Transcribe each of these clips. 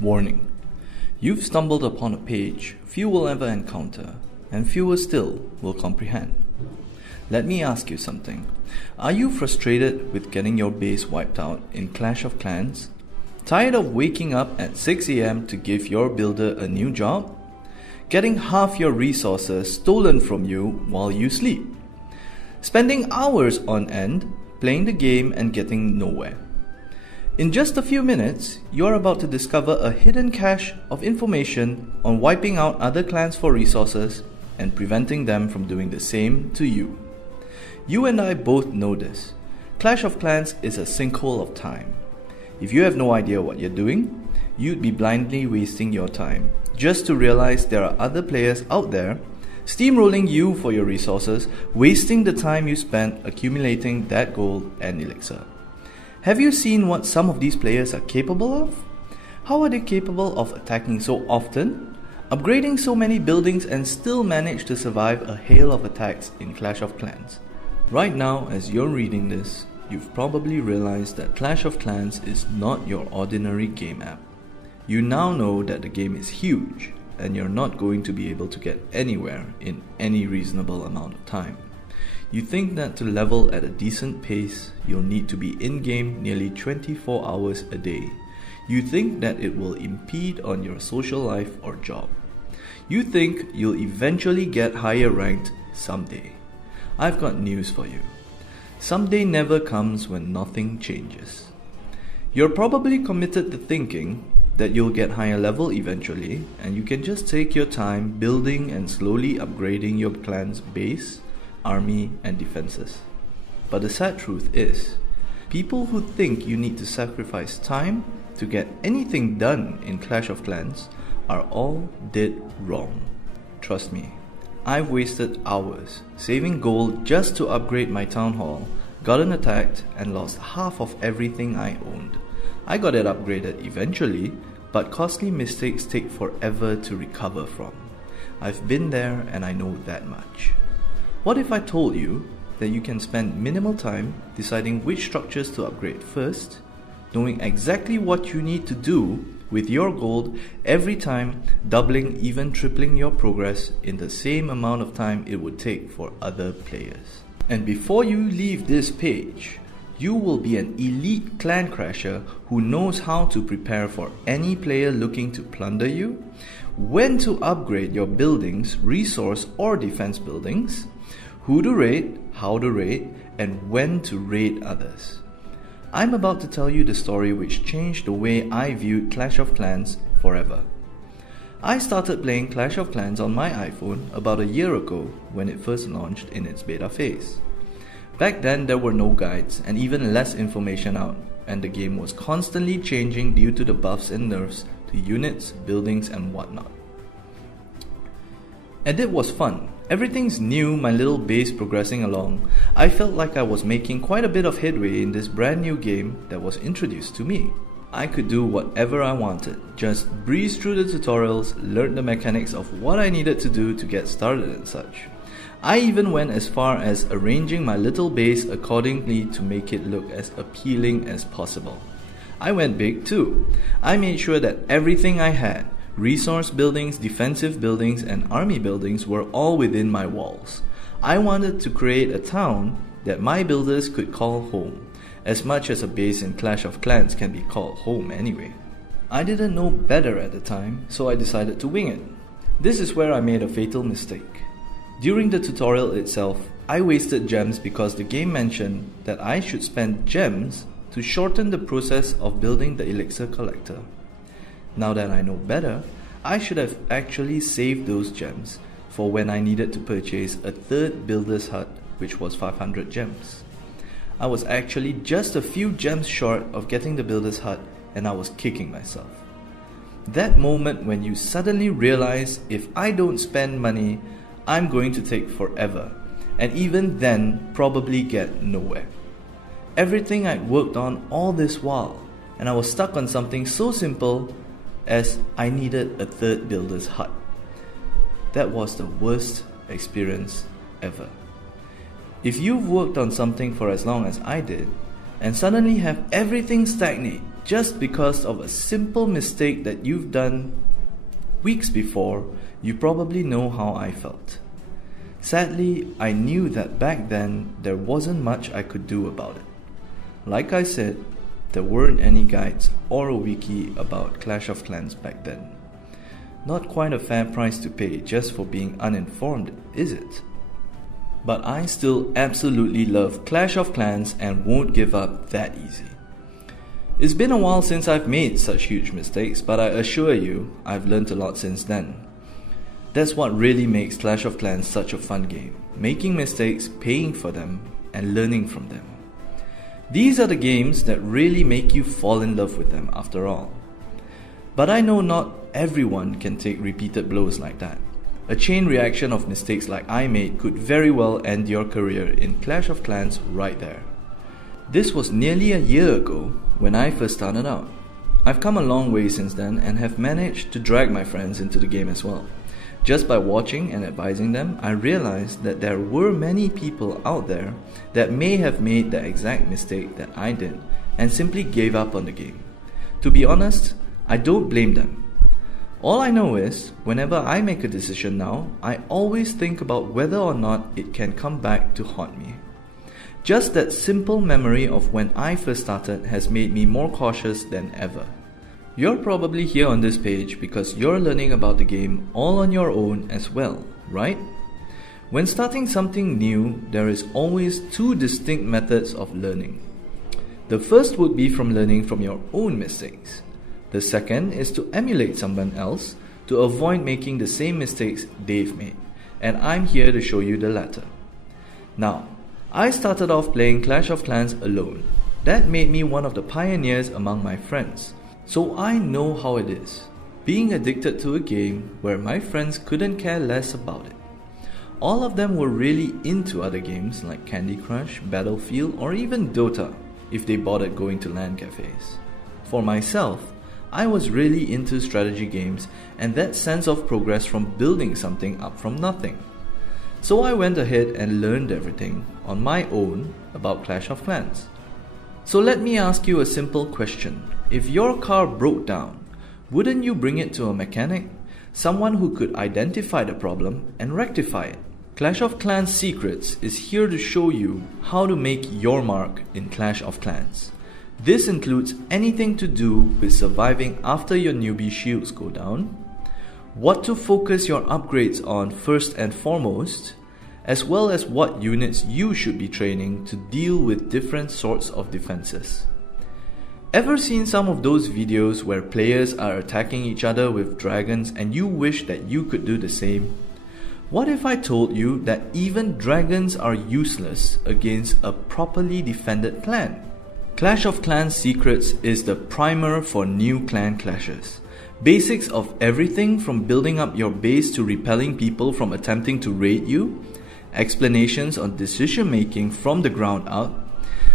Warning: you've stumbled upon a page few will ever encounter, and fewer still will comprehend. Let me ask you something. Are you frustrated with getting your base wiped out in Clash of Clans? Tired of waking up at 6 AM to give your builder a new job? Getting half your resources stolen from you while you sleep? Spending hours on end playing the game and getting nowhere? In just a few minutes, you're about to discover a hidden cache of information on wiping out other clans for resources and preventing them from doing the same to you. You and I both know this. Clash of Clans is a sinkhole of time. If you have no idea what you're doing, you'd be blindly wasting your time just to realize there are other players out there steamrolling you for your resources, wasting the time you spent accumulating that gold and elixir. Have you seen what some of these players are capable of? How are they capable of attacking so often, upgrading so many buildings and still manage to survive a hail of attacks in Clash of Clans? Right now, as you're reading this, you've probably realized that Clash of Clans is not your ordinary game app. You now know that the game is huge and you're not going to be able to get anywhere in any reasonable amount of time. You think that to level at a decent pace, you'll need to be in-game nearly 24 hours a day. You think that it will impede on your social life or job. You think you'll eventually get higher ranked someday. I've got news for you. Someday never comes when nothing changes. You're probably committed to thinking that you'll get higher level eventually, and you can just take your time building and slowly upgrading your clan's base, army, and defenses. But the sad truth is, people who think you need to sacrifice time to get anything done in Clash of Clans are all dead wrong. Trust me, I've wasted hours saving gold just to upgrade my town hall, gotten attacked, and lost half of everything I owned. I got it upgraded eventually, but costly mistakes take forever to recover from. I've been there and I know that much. What if I told you that you can spend minimal time deciding which structures to upgrade first, knowing exactly what you need to do with your gold every time, doubling, even tripling your progress in the same amount of time it would take for other players? And before you leave this page, you will be an elite clan crasher who knows how to prepare for any player looking to plunder you, when to upgrade your buildings, resource or defense buildings, who to raid, how to raid, and when to raid others. I'm about to tell you the story which changed the way I viewed Clash of Clans forever. I started playing Clash of Clans on my iPhone about a year ago when it first launched in its beta phase. Back then there were no guides and even less information out, and the game was constantly changing due to the buffs and nerfs to units, buildings and whatnot. And it was fun. Everything's new, my little base progressing along. I felt like I was making quite a bit of headway in this brand new game that was introduced to me. I could do whatever I wanted, just breeze through the tutorials, learn the mechanics of what I needed to do to get started and such. I even went as far as arranging my little base accordingly to make it look as appealing as possible. I went big too. I made sure that everything I had, resource buildings, defensive buildings, and army buildings were all within my walls. I wanted to create a town that my builders could call home, as much as a base in Clash of Clans can be called home anyway. I didn't know better at the time, so I decided to wing it. This is where I made a fatal mistake. During the tutorial itself, I wasted gems because the game mentioned that I should spend gems to shorten the process of building the elixir collector. Now that I know better, I should have actually saved those gems for when I needed to purchase a third builder's hut, which was 500 gems. I was actually just a few gems short of getting the builder's hut, and I was kicking myself. That moment when you suddenly realize, if I don't spend money, I'm going to take forever, and even then probably get nowhere. Everything I'd worked on all this while, and I was stuck on something so simple as I needed a third builder's hut. That was the worst experience ever. If you've worked on something for as long as I did, and suddenly have everything stagnate just because of a simple mistake that you've done weeks before, you probably know how I felt. Sadly, I knew that back then there wasn't much I could do about it. Like I said, there weren't any guides or a wiki about Clash of Clans back then. Not quite a fair price to pay just for being uninformed, is it? But I still absolutely love Clash of Clans and won't give up that easy. It's been a while since I've made such huge mistakes, but I assure you, I've learned a lot since then. That's what really makes Clash of Clans such a fun game. Making mistakes, paying for them, and learning from them. These are the games that really make you fall in love with them after all. But I know not everyone can take repeated blows like that. A chain reaction of mistakes like I made could very well end your career in Clash of Clans right there. This was nearly a year ago when I first started out. I've come a long way since then and have managed to drag my friends into the game as well. Just by watching and advising them, I realized that there were many people out there that may have made the exact mistake that I did and simply gave up on the game. To be honest, I don't blame them. All I know is, whenever I make a decision now, I always think about whether or not it can come back to haunt me. Just that simple memory of when I first started has made me more cautious than ever. You're probably here on this page because you're learning about the game all on your own as well, right? When starting something new, there is always two distinct methods of learning. The first would be from learning from your own mistakes. The second is to emulate someone else to avoid making the same mistakes they've made, and I'm here to show you the latter. Now, I started off playing Clash of Clans alone. That made me one of the pioneers among my friends, so I know how it is, being addicted to a game where my friends couldn't care less about it. All of them were really into other games like Candy Crush, Battlefield, or even Dota, if they bothered going to LAN cafes. For myself, I was really into strategy games and that sense of progress from building something up from nothing. So I went ahead and learned everything on my own about Clash of Clans. So let me ask you a simple question. If your car broke down, wouldn't you bring it to a mechanic? Someone who could identify the problem and rectify it. Clash of Clans Secrets is here to show you how to make your mark in Clash of Clans. This includes anything to do with surviving after your newbie shields go down, what to focus your upgrades on first and foremost, as well as what units you should be training to deal with different sorts of defenses. Ever seen some of those videos where players are attacking each other with dragons and you wish that you could do the same? What if I told you that even dragons are useless against a properly defended clan? Clash of Clans Secrets is the primer for new clan clashes. Basics of everything from building up your base to repelling people from attempting to raid you, explanations on decision making from the ground up,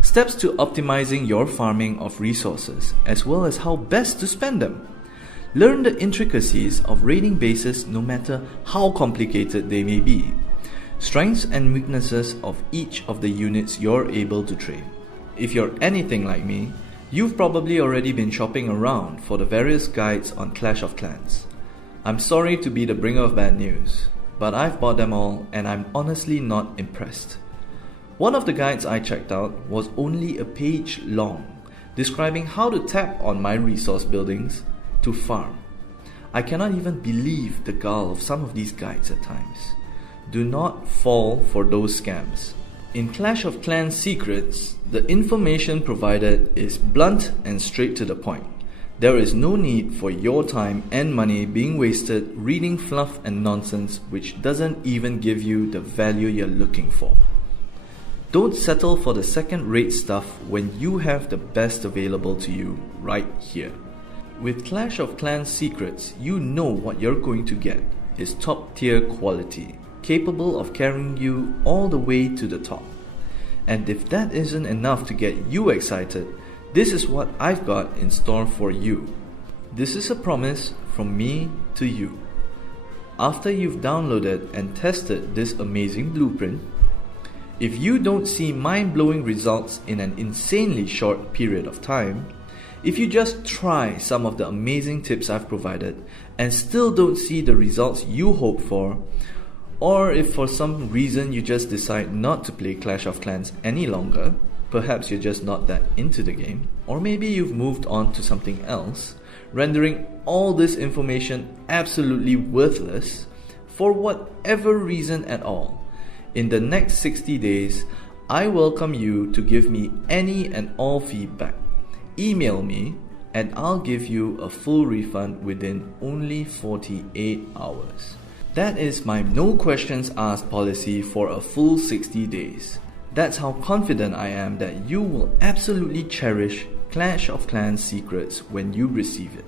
steps to optimizing your farming of resources, as well as how best to spend them. Learn the intricacies of raiding bases no matter how complicated they may be, strengths and weaknesses of each of the units you're able to trade. If you're anything like me, you've probably already been shopping around for the various guides on Clash of Clans. I'm sorry to be the bringer of bad news, but I've bought them all and I'm honestly not impressed. One of the guides I checked out was only a page long, describing how to tap on my resource buildings to farm. I cannot even believe the gall of some of these guides at times. Do not fall for those scams. In Clash of Clans Secrets, the information provided is blunt and straight to the point. There is no need for your time and money being wasted reading fluff and nonsense which doesn't even give you the value you're looking for. Don't settle for the second-rate stuff when you have the best available to you right here. With Clash of Clans Secrets, you know what you're going to get is top-tier quality, capable of carrying you all the way to the top. And if that isn't enough to get you excited, this is what I've got in store for you. This is a promise from me to you. After you've downloaded and tested this amazing blueprint, if you don't see mind-blowing results in an insanely short period of time, If you just try some of the amazing tips I've provided and still don't see the results you hope for, or if for some reason you just decide not to play Clash of Clans any longer, perhaps you're just not that into the game, or maybe you've moved on to something else, rendering all this information absolutely worthless for whatever reason at all, in the next 60 days, I welcome you to give me any and all feedback. Email me and I'll give you a full refund within only 48 hours. That is my no questions asked policy for a full 60 days. That's how confident I am that you will absolutely cherish Clash of Clans secrets when you receive it.